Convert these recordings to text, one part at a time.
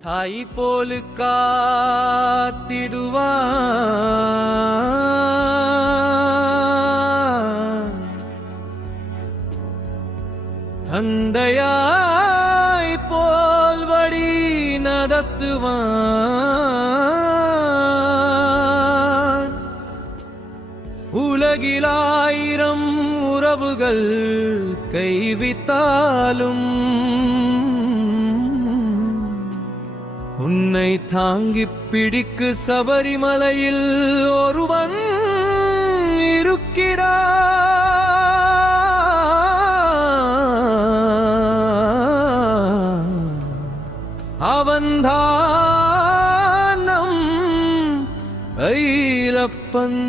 தாய் போலு காத்திடுவான் தந்தையாய் போல்வடி நடத்துவான் உலகிலாயிரம் உறவுகள் கைவித்தாலும் உன்னை தாங்கிப் பிடிக்கு சபரிமலையில் ஒருவன் இருக்கிறான் அவன்தான் நம் ஐலப்பன்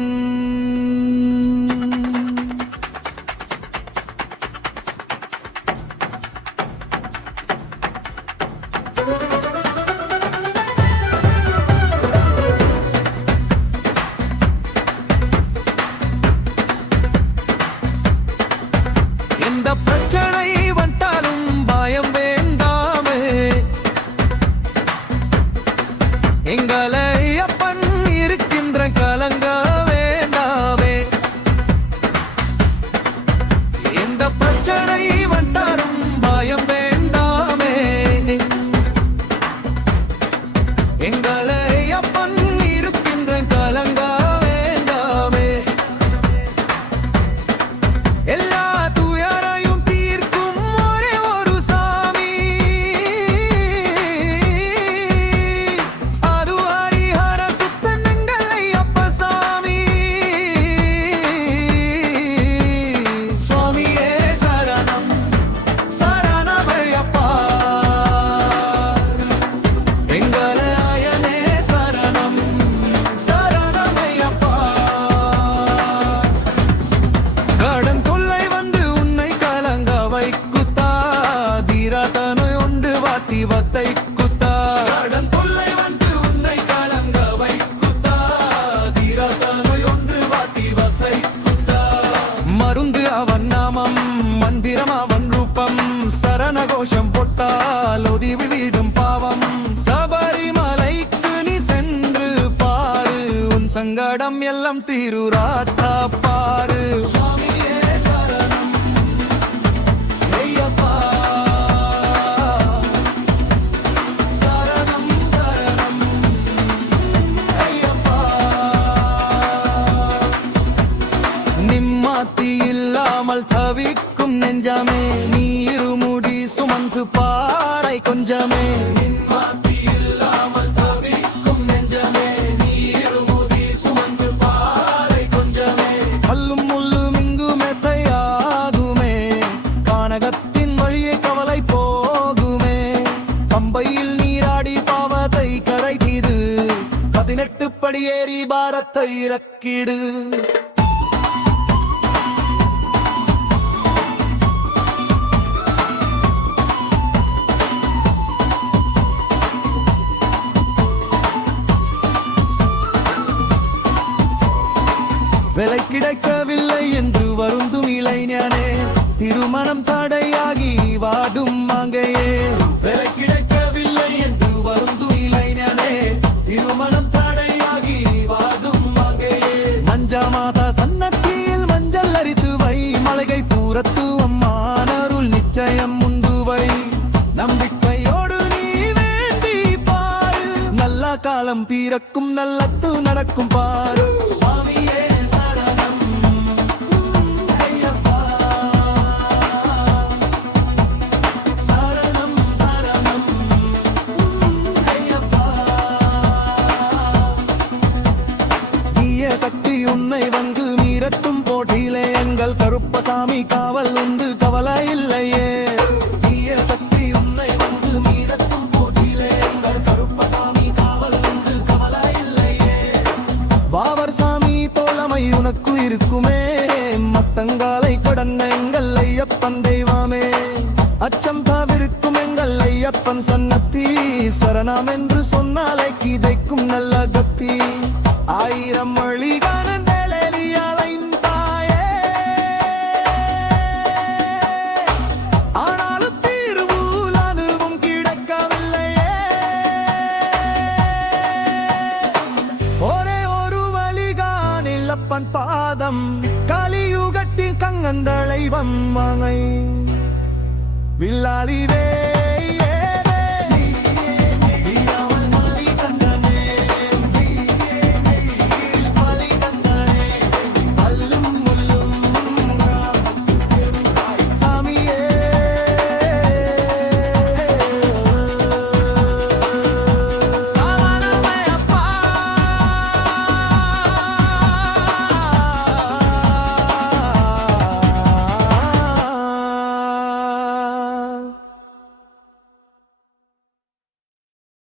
பிரச்சனை வந்தாலும் பயம் வேண்டாமே எங்களை அப்பன் இருக்கின்ற கலங்க வேண்டாமே எந்த பிரச்சனை வந்தாலும் பயம் வேண்டாமே எங்களை அப்பன் இருக்கின்ற கலங்க வேண்டாமே எல்லா மருந்து அவன் நாமம் மந்திரம் அவன் ரூபம் சரணகோஷம் போட்டால் ஒதிவி விடும் பாவம் சபரிமலைக்கு நீ சென்று பாரு உன் சங்கடம் எல்லாம் தீருராத்தா பாரு இல்லாமல் தவிக்கும் நெஞ்சமே நீருமுடி சுமந்து பாறை கொஞ்சமே இல்லாமல் தவிக்கும் நெஞ்சமே நீருமுடி சுமந்து பாறை கொஞ்சமே கல்லும் முள்ளும் இங்குமே தையாகுமே கானகத்தின் வழியே கவலை போகுமே பம்பையில் நீராடி பாவத்தை கரைத்திடு 18 படியேறி பாரத்தை இறக்கிடு விலை கிடைக்கவில்லை என்று வருந்தும் இளைஞனே திருமணம் தடையாகி வாடும் மங்கையே விலை கிடைக்கவில்லை என்று வருந்தும் இளைஞனே திருமணம் தடையாகி வாடும் மங்கையே மஞ்சா மாதா சன்னத்தியில் மஞ்சள் அரித்து வை மலைகை பூரத்து அம்மானருள் நிச்சயம் உண்டு வை நம்பிக்கையோடு நீ வேண்டி பாரு நல்ல காலம் பிறக்கும் நல்லது நடக்கும் பாரு சக்தி உன்னை வந்து மீறத்தும் போட்டியிலே எங்கள் கருப்பசாமி காவல் உண்டு கவலை இல்லையே தீய சக்தி உன்னை வந்து மீறத்தும் போட்டியிலே எங்கள் கருப்பசாமி காவல் உண்டு கவலை இல்லையே பாவர் சாமி தோழமை உனக்கு இருக்குமே மத்தங்காலை கடந்த எங்கள் ஐயப்பன் தெய்வமே அச்சம் தவிர்க்கும் எங்கள் ஐயப்பன் சன்னத்தி சரணம் என்று சொன்னாலே கிதைக்கும் நல்ல கத்தி ஆயிரம் மொழி கனந்தெளியாலைன் தாயே ஆனாலும் தீர்வு அனுபவம் கிடைக்கவில்லையே பாதம் கலியுகட்டி கங்கந்தளை வம்மாங்கை வில்லாளிவே